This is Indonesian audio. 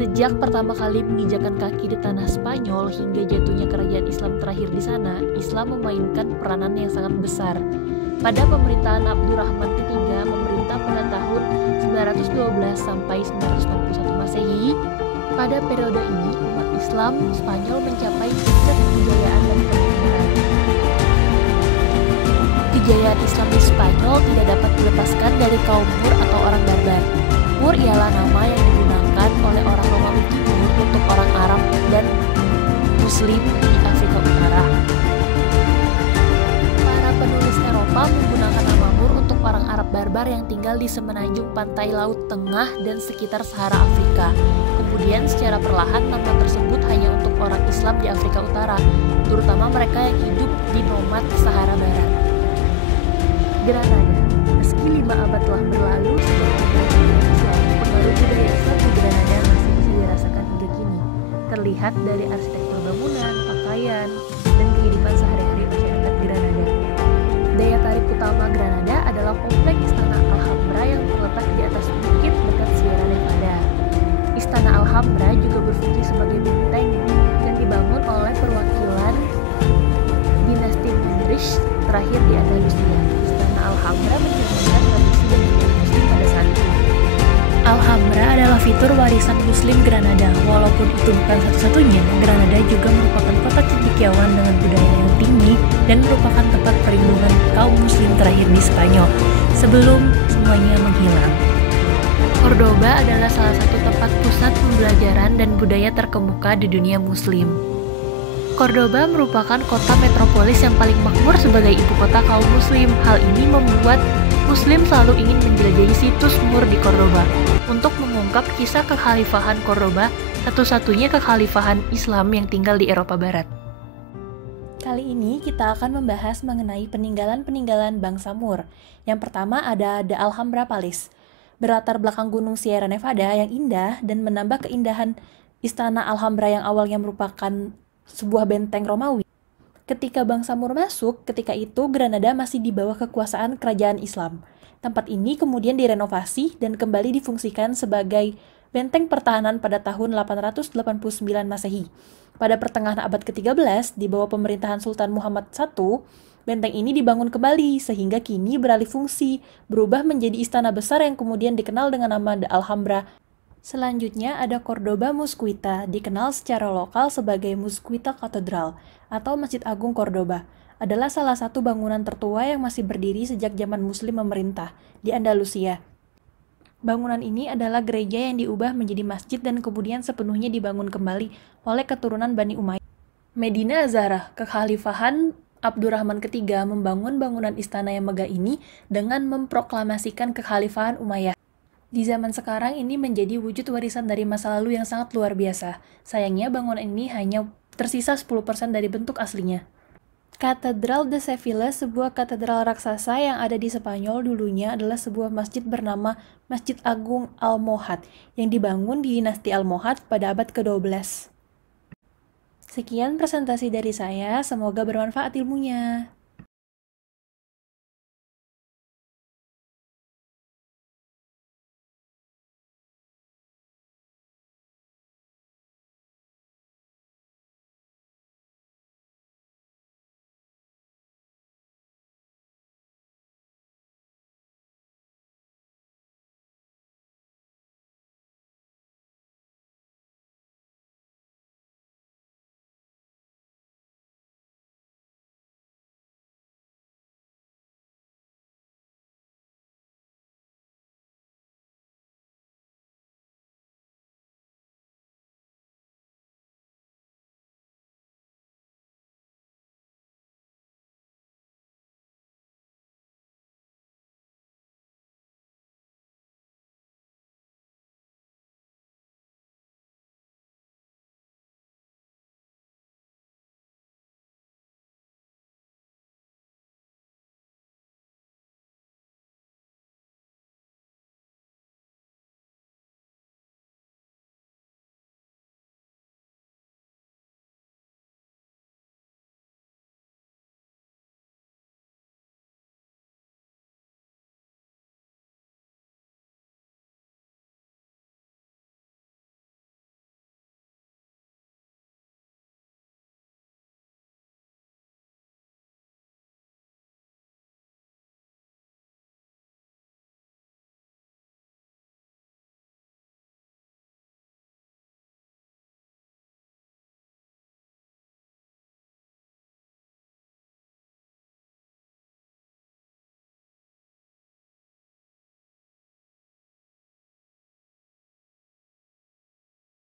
Sejak pertama kali menginjakan kaki di tanah Spanyol hingga jatuhnya kerajaan Islam terakhir di sana, Islam memainkan peranan yang sangat besar. Pada pemerintahan Abdurrahman III memerintah pada tahun 912 sampai 961 Masehi, pada periode ini umat Islam Spanyol mencapai puncak kejayaan dan kemakmuran. Kejayaan Islam di Spanyol tidak dapat dilepaskan dari kaum Moor atau orang barbar. Moor ialah nama yang digunakan oleh orang Romawi Timur untuk orang Arab dan Muslim di Afrika Utara. Para penulis Eropa menggunakan nama Moor untuk orang Arab barbar yang tinggal di semenanjung pantai Laut Tengah dan sekitar Sahara Afrika. Kemudian secara perlahan nama tersebut hanya untuk orang Islam di Afrika Utara, terutama mereka yang hidup di nomad Sahara Barat. Granada. Meski 5 abad telah berlalu sejak kemerdekaan Islam, pengaruh budaya Islam di Granada masih bisa dirasakan hingga kini. Terlihat dari arsitektur bangunan, pakaian, dan kehidupan sehari-hari masyarakat Granada. Daya tarik utama Granada adalah kompleks Istana Alhambra yang terletak di atas bukit dekat Sierra Nevada. Istana Alhambra juga berfungsi sebagai benteng yang dibangun oleh perwakilan dinasti Moorish terakhir di Andalusia. Alhambra mencerminkan tradisi dan budaya Muslim pada saat itu. Alhambra adalah fitur warisan Muslim Granada. Walaupun itu bukan satu-satunya, Granada juga merupakan kota cendekiawan dengan budaya yang tinggi dan merupakan tempat perlindungan kaum Muslim terakhir di Spanyol sebelum semuanya menghilang. Cordoba adalah salah satu tempat pusat pembelajaran dan budaya terkemuka di dunia Muslim. Cordoba merupakan kota metropolis yang paling makmur sebagai ibu kota kaum Muslim. Hal ini membuat Muslim selalu ingin menjelajahi situs Moor di Cordoba untuk mengungkap kisah kekhalifahan Cordoba, satu-satunya kekhalifahan Islam yang tinggal di Eropa Barat. Kali ini kita akan membahas mengenai peninggalan-peninggalan bangsa Moor. Yang pertama ada The Alhambra Palace, berlatar belakang gunung Sierra Nevada yang indah dan menambah keindahan Istana Alhambra yang awalnya merupakan sebuah benteng Romawi. Ketika bangsa Moor masuk, ketika itu Granada masih di bawah kekuasaan kerajaan Islam. Tempat ini kemudian direnovasi dan kembali difungsikan sebagai benteng pertahanan pada tahun 889 Masehi. Pada pertengahan abad ke-13, di bawah pemerintahan Sultan Muhammad I, benteng ini dibangun kembali sehingga kini beralih fungsi, berubah menjadi istana besar yang kemudian dikenal dengan nama The Alhambra. Selanjutnya ada Cordoba Mezquita, dikenal secara lokal sebagai Mezquita Cathedral atau Masjid Agung Cordoba. Adalah salah satu bangunan tertua yang masih berdiri sejak zaman Muslim memerintah di Andalusia. Bangunan ini adalah gereja yang diubah menjadi masjid dan kemudian sepenuhnya dibangun kembali oleh keturunan Bani Umayyah. Medina Azara, kekhalifahan Abdurrahman III membangun bangunan istana yang megah ini dengan memproklamasikan kekhalifahan Umayyah. Di zaman sekarang ini menjadi wujud warisan dari masa lalu yang sangat luar biasa. Sayangnya bangunan ini hanya tersisa 10% dari bentuk aslinya. Katedral de Sevilla, sebuah katedral raksasa yang ada di Spanyol dulunya adalah sebuah masjid bernama Masjid Agung Almohad yang dibangun di dinasti Almohad pada abad ke-12. Sekian presentasi dari saya, semoga bermanfaat ilmunya.